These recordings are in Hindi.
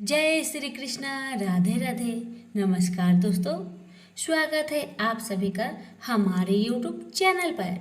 जय श्री कृष्णा। राधे राधे। नमस्कार दोस्तों, स्वागत है आप सभी का हमारे YouTube चैनल पर।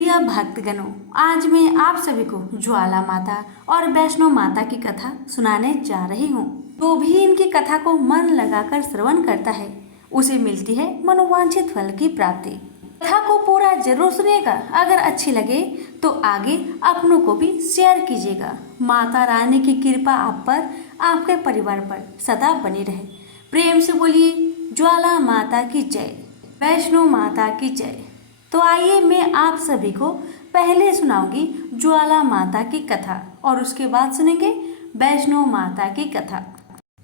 प्रिय भक्तगणों, आज मैं आप सभी को ज्वाला माता और वैष्णो माता की कथा सुनाने जा रही हूँ। जो भी इनकी कथा को मन लगाकर श्रवण करता है उसे मिलती है मनोवांछित फल की प्राप्ति। कथा को पूरा जरूर सुनिएगा। अगर अच्छी लगे तो आगे अपनों को भी शेयर कीजिएगा। माता रानी की कृपा आप पर, आपके परिवार पर सदा बनी रहे। प्रेम से बोलिए ज्वाला माता की जय, वैष्णो माता की जय। तो आइए मैं आप सभी को पहले सुनाऊंगी ज्वाला माता की कथा और उसके बाद सुनेंगे वैष्णो माता की कथा।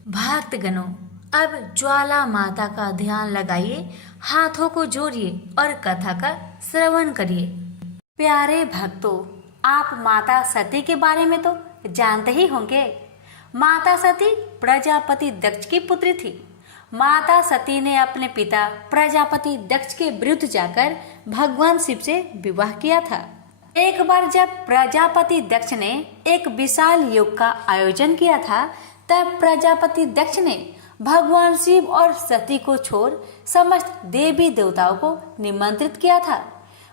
भक्तगणों, अब ज्वाला माता का ध्यान लगाइए, हाथों को जोड़िए और कथा का श्रवण करिए। प्यारे भक्तों, आप माता सती के बारे में तो जानते ही होंगे। माता सती प्रजापति दक्ष की पुत्री थी। माता सती ने अपने पिता प्रजापति दक्ष के विरुद्ध जाकर भगवान शिव से विवाह किया था। एक बार जब प्रजापति दक्ष ने एक विशाल योग का आयोजन किया था, तब प्रजापति दक्ष ने भगवान शिव और सती को छोड़ समस्त देवी देवताओं को निमंत्रित किया था।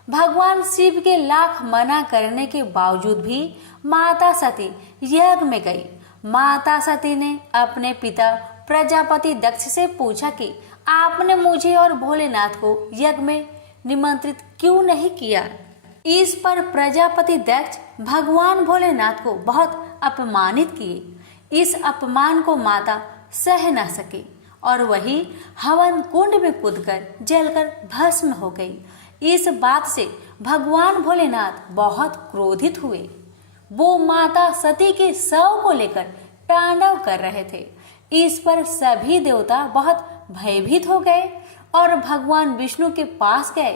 भगवान शिव के लाख मना करने के बावजूद भी माता सती यज्ञ में गई। माता सती ने अपने पिता प्रजापति दक्ष से पूछा कि आपने मुझे और भोलेनाथ को यज्ञ में निमंत्रित क्यों नहीं किया। इस पर प्रजापति दक्ष भगवान भोलेनाथ को बहुत अपमानित किए। इस अपमान को माता सह न सकी और वही हवन कुंड में कूदकर जलकर भस्म हो गई। इस बात से भगवान भोलेनाथ बहुत क्रोधित हुए। वो माता सती के शव को लेकर तांडव कर रहे थे। इस पर सभी देवता बहुत भयभीत हो गए और भगवान विष्णु के पास गए।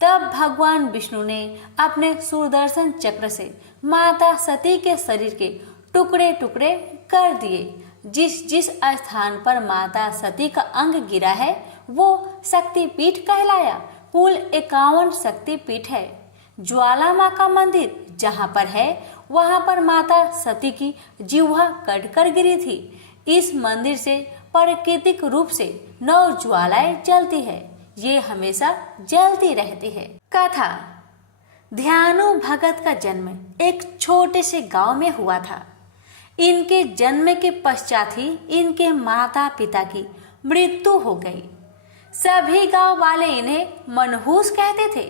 तब भगवान विष्णु ने अपने सुदर्शन चक्र से माता सती के शरीर के टुकड़े टुकड़े कर दिए। जिस जिस स्थान पर माता सती का अंग गिरा है वो शक्तिपीठ कहलाया। कुल 51 शक्तिपीठ है। ज्वाला माँ का मंदिर जहाँ पर है वहाँ पर माता सती की जिह्वा कटकर गिरी थी। इस मंदिर से प्राकृतिक रूप से 9 ज्वालाएं जलती है। ये हमेशा जलती रहती है। कथा। ध्यानु भगत का जन्म एक छोटे से गांव में हुआ था। इनके जन्म के पश्चात ही इनके माता पिता की मृत्यु हो गई। सभी गांव वाले इन्हें मनहूस कहते थे।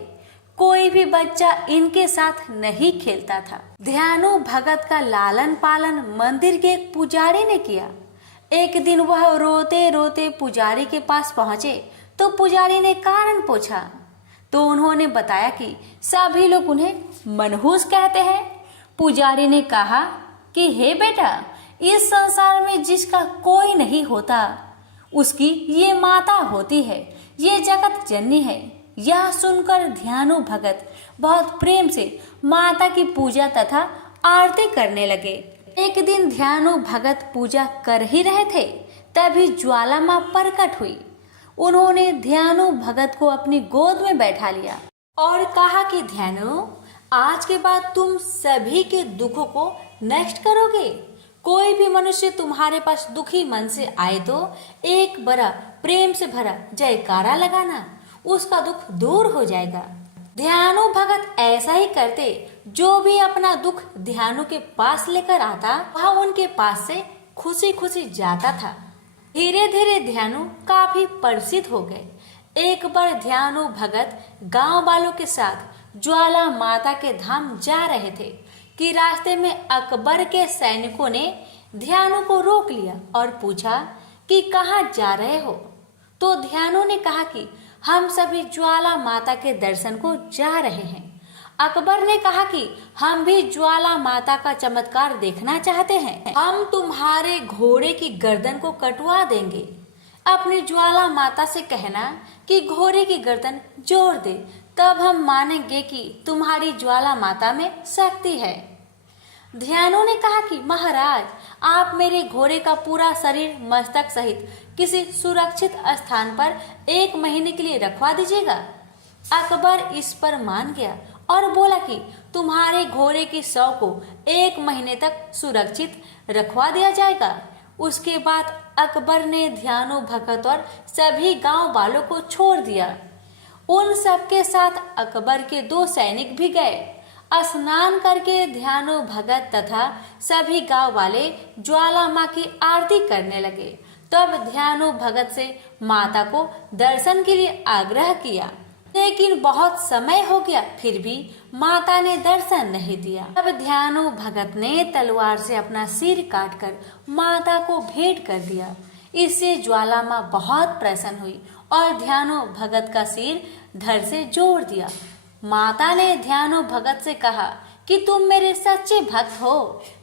कोई भी बच्चा इनके साथ नहीं खेलता था। ध्यानु भगत का लालन पालन मंदिर के एक पुजारी ने किया। एक दिन वह रोते रोते पुजारी के पास पहुंचे तो पुजारी ने कारण पूछा तो उन्होंने बताया कि सभी लोग उन्हें मनहूस कहते हैं। पुजारी ने कहा कि हे बेटा, इस संसार में जिसका कोई नहीं होता उसकी ये माता होती है, ये जगत जननी है। यह सुनकर ध्यानु भगत बहुत प्रेम से माता की पूजा तथा आरती करने लगे। एक दिन ध्यानु भगत पूजा कर ही रहे थे, तभी ज्वाला माँ प्रकट हुई। उन्होंने ध्यानु भगत को अपनी गोद में बैठा लिया और कहा कि ध्यानु, आज के बाद तुम सभी के दुखों को नष्ट करोगे। कोई भी मनुष्य तुम्हारे पास दुखी मन से आए तो एक बड़ा प्रेम से भरा जयकारा लगाना, उसका दुख दूर हो जाएगा। ध्यानु भगत ऐसा ही करते। जो भी अपना दुख ध्यानु के पास लेकर आता वह उनके पास से खुशी खुशी जाता था। धीरे धीरे ध्यानु काफी प्रसिद्ध हो गए। एक बार ध्यानु भगत गांव वालों के साथ ज्वाला माता के धाम जा रहे थे कि रास्ते में अकबर के सैनिकों ने ध्यानु को रोक लिया और पूछा कि कहाँ जा रहे हो। तो ध्यानु ने कहा कि हम सभी ज्वाला माता के दर्शन को जा रहे हैं। अकबर ने कहा कि हम भी ज्वाला माता का चमत्कार देखना चाहते हैं। हम तुम्हारे घोड़े की गर्दन को कटवा देंगे। अपनी ज्वाला माता से कहना कि घोड़े की गर्दन जोड़ दे, तब हम मानेंगे कि तुम्हारी ज्वाला माता में शक्ति है। ध्यानु ने कहा कि महाराज, आप मेरे घोड़े का पूरा शरीर मस्तक सहित किसी सुरक्षित स्थान पर 1 महीने के लिए रखवा दीजिएगा। अकबर इस पर मान गया और बोला कि तुम्हारे घोड़े की शव को 1 महीने तक सुरक्षित रखवा दिया जाएगा। उसके बाद अकबर ने ध्यानु भगत और सभी गांव वालों को छोड़ दिया। उन सबके साथ अकबर के 2 सैनिक भी गए। स्नान करके ध्यानु भगत तथा सभी गांव वाले ज्वाला माँ की आरती करने लगे। तब ध्यानु भगत से माता को दर्शन के लिए आग्रह किया, लेकिन बहुत समय हो गया, फिर भी माता ने दर्शन नहीं दिया। तब ध्यानु भगत ने तलवार से अपना सिर काटकर माता को भेंट कर दिया। इससे ज्वाला माँ बहुत प्रसन्न हुई और ध्यानु भगत का सिर धड़ से जोड़ दिया। माता ने ध्यानु भगत से कहा कि तुम मेरे सच्चे भक्त हो,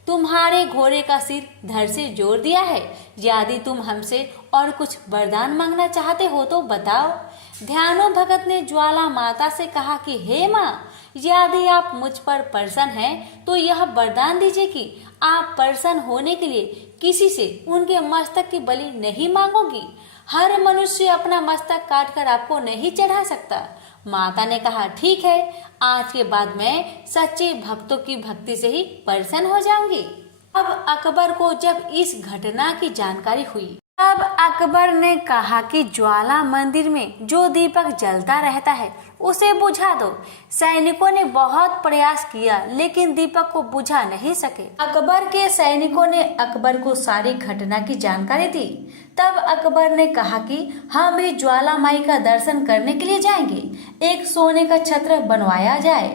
तुम्हारे घोड़े का सिर धड़ से जोड़ दिया है। यदि तुम हमसे और कुछ वरदान मांगना चाहते हो तो बताओ। ध्यानु भगत ने ज्वाला माता से कहा कि हे माँ, यदि आप मुझ पर प्रसन्न हैं तो यह वरदान दीजिए कि आप प्रसन्न होने के लिए किसी से उनके मस्तक की बलि नहीं मांगोगी। हर मनुष्य अपना मस्तक काटकर आपको नहीं चढ़ा सकता। माता ने कहा ठीक है, आज के बाद मैं सच्चे भक्तों की भक्ति से ही प्रसन्न हो जाऊंगी। अब अकबर को जब इस घटना की जानकारी हुई, तब अकबर ने कहा कि ज्वाला मंदिर में जो दीपक जलता रहता है उसे बुझा दो। सैनिकों ने बहुत प्रयास किया लेकिन दीपक को बुझा नहीं सके। अकबर के सैनिकों ने अकबर को सारी घटना की जानकारी दी। तब अकबर ने कहा कि हम भी ज्वाला माई का दर्शन करने के लिए जाएंगे। एक सोने का छत्र बनवाया जाए।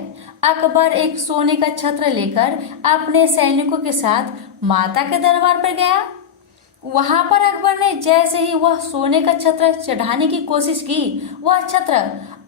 अकबर एक सोने का छत्र लेकर अपने सैनिकों के साथ माता के दरबार पर गया। वहां पर अकबर ने जैसे ही वह सोने का छत्र चढ़ाने की कोशिश की, वह छत्र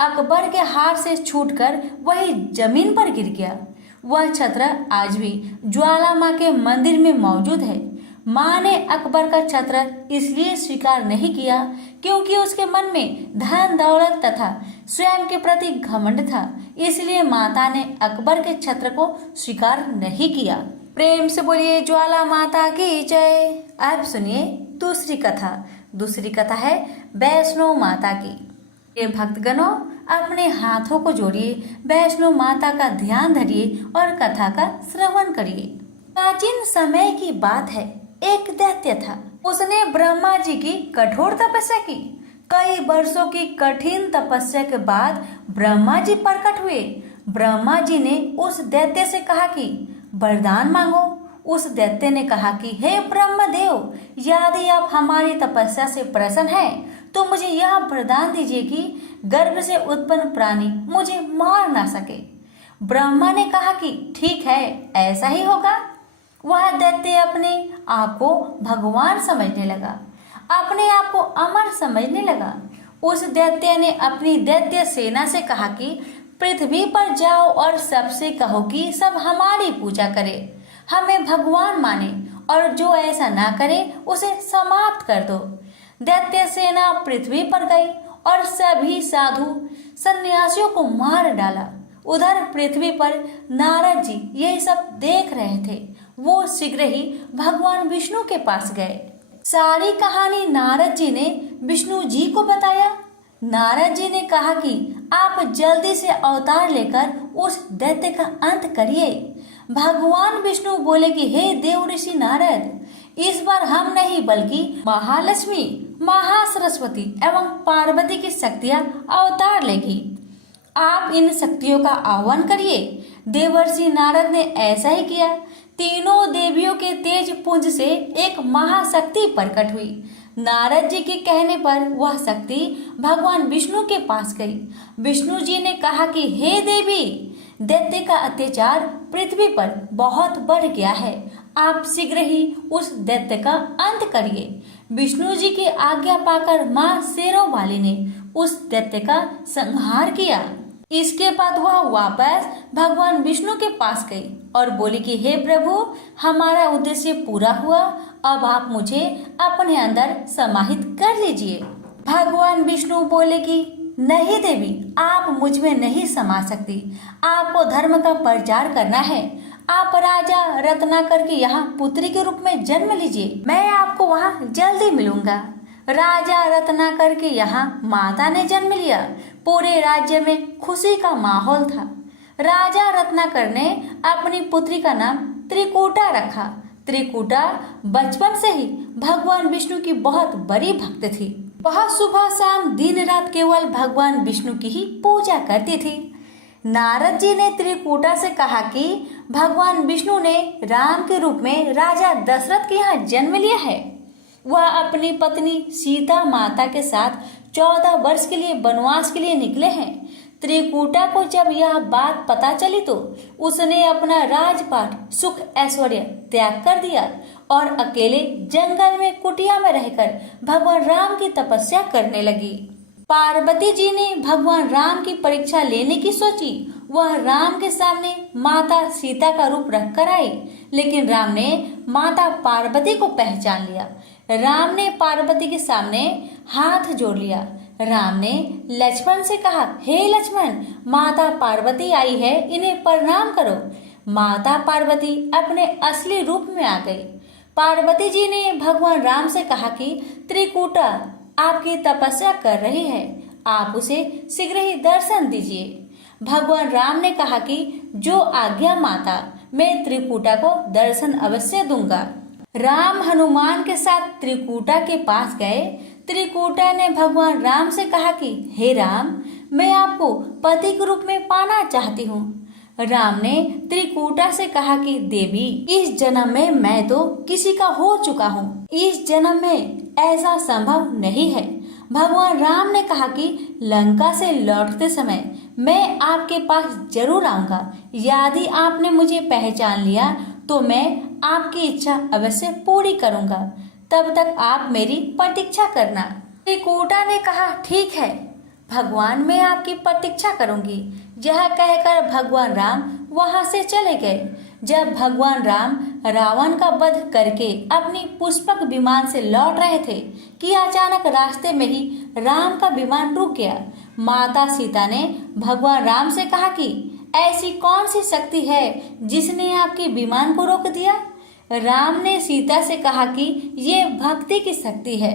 अकबर के हाथ से छूटकर वही जमीन पर गिर गया। वह छत्र आज भी ज्वाला माँ के मंदिर में मौजूद है। माँ ने अकबर का छत्र इसलिए स्वीकार नहीं किया क्योंकि उसके मन में धन दौलत तथा स्वयं के प्रति घमंड था। इसलिए माता ने अकबर के छत्र को स्वीकार नहीं किया। प्रेम से बोलिए ज्वाला माता की जय। अब सुनिए दूसरी कथा। दूसरी कथा है वैष्णो माता की। ये भक्तगणों, अपने हाथों को जोड़िए, वैष्णो माता का ध्यान धरिए और कथा का श्रवण करिए। प्राचीन समय की बात है। एक दैत्य था। उसने ब्रह्मा जी की कठोर तपस्या की। कई वर्षों की कठिन तपस्या के बाद ब्रह्मा जी प्रकट हुए। ब्रह्मा जी ने उस दैत्य से कहा कि वरदान मांगो। उस दैत्य ने कहा कि हे ब्रह्मदेव, यदि आप हमारी तपस्या से प्रसन्न हैं तो मुझे यह वरदान दीजिए कि गर्भ से उत्पन्न प्राणी मुझे मार ना सके। ब्रह्मा ने कहा कि ठीक है, ऐसा ही होगा। वह दैत्य अपने आप को भगवान समझने लगा, अपने आप को अमर समझने लगा। उस दैत्य ने अपनी दैत्य सेना से कहा कि पृथ्वी पर जाओ और सबसे कहो कि सब हमारी पूजा करे, हमें भगवान माने, और जो ऐसा ना करे उसे समाप्त कर दो। दैत्य सेना पृथ्वी पर गई और सभी साधु सन्यासियों को मार डाला। उधर पृथ्वी पर नारद जी यही सब देख रहे थे। वो शीघ्र ही भगवान विष्णु के पास गए। सारी कहानी नारद जी ने विष्णु जी को बताया। नारद जी ने कहा कि आप जल्दी से अवतार लेकर उस दैत्य का अंत करिए। भगवान विष्णु बोले कि हे देव ऋषि नारद, इस बार हम नहीं बल्कि महालक्ष्मी, महासरस्वती एवं पार्वती की शक्तियां अवतार लेगी। आप इन शक्तियों का आह्वान करिए। देवर्षि नारद ने ऐसा ही किया। तीनों देवियों के तेज पुंज से एक महाशक्ति प्रकट हुई। नारद जी के कहने पर वह शक्ति भगवान विष्णु के पास गई। विष्णु जी ने कहा कि हे देवी, दैत्य का अत्याचार पृथ्वी पर बहुत बढ़ गया है। आप शीघ्र ही उस दैत्य का अंत करिए। विष्णु जी की आज्ञा पाकर माँ शेरों वाली ने उस दैत्य का संहार किया। इसके बाद वह वापस भगवान विष्णु के पास गई और बोली कि हे प्रभु, हमारा उद्देश्य पूरा हुआ, अब आप मुझे अपने अंदर समाहित कर लीजिए। भगवान विष्णु बोले कि नहीं देवी, आप मुझ में नहीं समा सकती। आपको धर्म का प्रचार करना है। आप राजा रत्नाकर के यहाँ पुत्री के रूप में जन्म लीजिए। मैं आपको वहाँ जल्दी मिलूंगा। राजा रत्नाकर के यहाँ माता ने जन्म लिया। पूरे राज्य में खुशी का माहौल था। राजा रत्नाकर ने अपनी पुत्री का नाम त्रिकूटा रखा। त्रिकूटा बचपन से ही भगवान विष्णु की बहुत बड़ी भक्त थी। वह सुबह शाम दिन रात केवल भगवान विष्णु की ही पूजा करती थी। नारद जी ने त्रिकूटा से कहा कि भगवान विष्णु ने राम के रूप में राजा दशरथ के यहाँ जन्म लिया है। वह अपनी पत्नी सीता माता के साथ 14 वर्ष के लिए वनवास के लिए निकले हैं। त्रिकूटा को जब यह बात पता चली तो उसने अपना राजपाट सुख ऐश्वर्य त्याग कर दिया और अकेले जंगल में कुटिया में रहकर भगवान राम की तपस्या करने लगी। पार्वती जी ने भगवान राम की परीक्षा लेने की सोची। वह राम के सामने माता सीता का रूप रखकर आई, लेकिन राम ने माता पार्वती को पहचान लिया। राम ने पार्वती के सामने हाथ जोड़ लिया। राम ने लक्ष्मण से कहा, हे लक्ष्मण, माता पार्वती आई है, इन्हें प्रणाम करो। माता पार्वती अपने असली रूप में आ गई। पार्वती जी ने भगवान राम से कहा कि त्रिकूटा आपकी तपस्या कर रही है, आप उसे शीघ्र ही दर्शन दीजिए। भगवान राम ने कहा कि जो आज्ञा माता, मैं त्रिकूटा को दर्शन अवश्य दूंगा। राम हनुमान के साथ त्रिकूटा के पास गए। त्रिकूटा ने भगवान राम से कहा कि हे राम, मैं आपको पति के रूप में पाना चाहती हूँ। राम ने त्रिकूटा से कहा कि देवी, इस जन्म में मैं तो किसी का हो चुका हूँ, इस जन्म में ऐसा संभव नहीं है। भगवान राम ने कहा कि लंका से लौटते समय मैं आपके पास जरूर आऊंगा। यदि आपने मुझे पहचान लिया तो मैं आपकी इच्छा अवश्य पूरी करूंगा, तब तक आप मेरी प्रतीक्षा करना। त्रिकूटा ने कहा, ठीक है भगवान, मैं आपकी प्रतीक्षा करूंगी। यह कहकर भगवान राम वहां से चले गए। जब भगवान राम रावण का वध करके अपनी पुष्पक विमान से लौट रहे थे कि अचानक रास्ते में ही राम का विमान रुक गया। माता सीता ने भगवान राम से कहा कि ऐसी कौन सी शक्ति है जिसने आपके विमान को रोक दिया। राम ने सीता से कहा कि ये भक्ति की शक्ति है।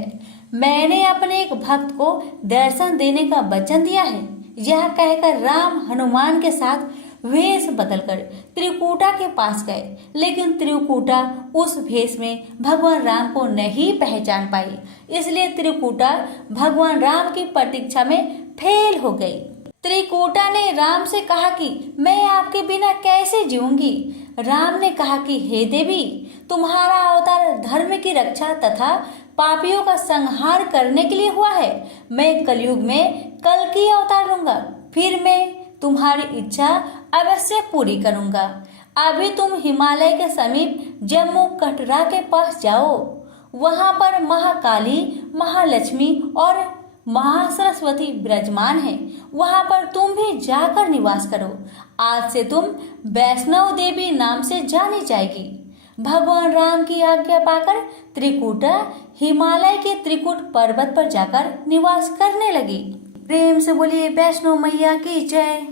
मैंने अपने एक भक्त को दर्शन देने का वचन दिया है। यह कहकर राम हनुमान के साथ वेश बदलकर त्रिकूटा के पास गए, लेकिन त्रिकूटा उस भेष में भगवान राम को नहीं पहचान पाई, इसलिए त्रिकूटा भगवान राम की प्रतीक्षा में फेल हो गई। त्रिकूटा ने राम से कहा कि मैं आपके बिना कैसे जीऊंगी। राम ने कहा कि हे देवी, तुम्हारा अवतार धर्म की रक्षा तथा पापियों का संहार करने के लिए हुआ है। मैं कलयुग में कल्कि अवतार लूंगा, फिर मैं तुम्हारी इच्छा अवश्य पूरी करूंगा। अभी तुम हिमालय के समीप जम्मू कटरा के पास जाओ। वहां पर महाकाली, महालक्ष्मी और महासरस्वती विराजमान है। वहां पर तुम भी जाकर निवास करो। आज से तुम वैष्णव देवी नाम से जानी जाएगी। भगवान राम की आज्ञा पाकर त्रिकूटा हिमालय के त्रिकुट पर्वत पर जाकर निवास करने लगी। प्रेम से बोलिए वैष्णो मैया की जय।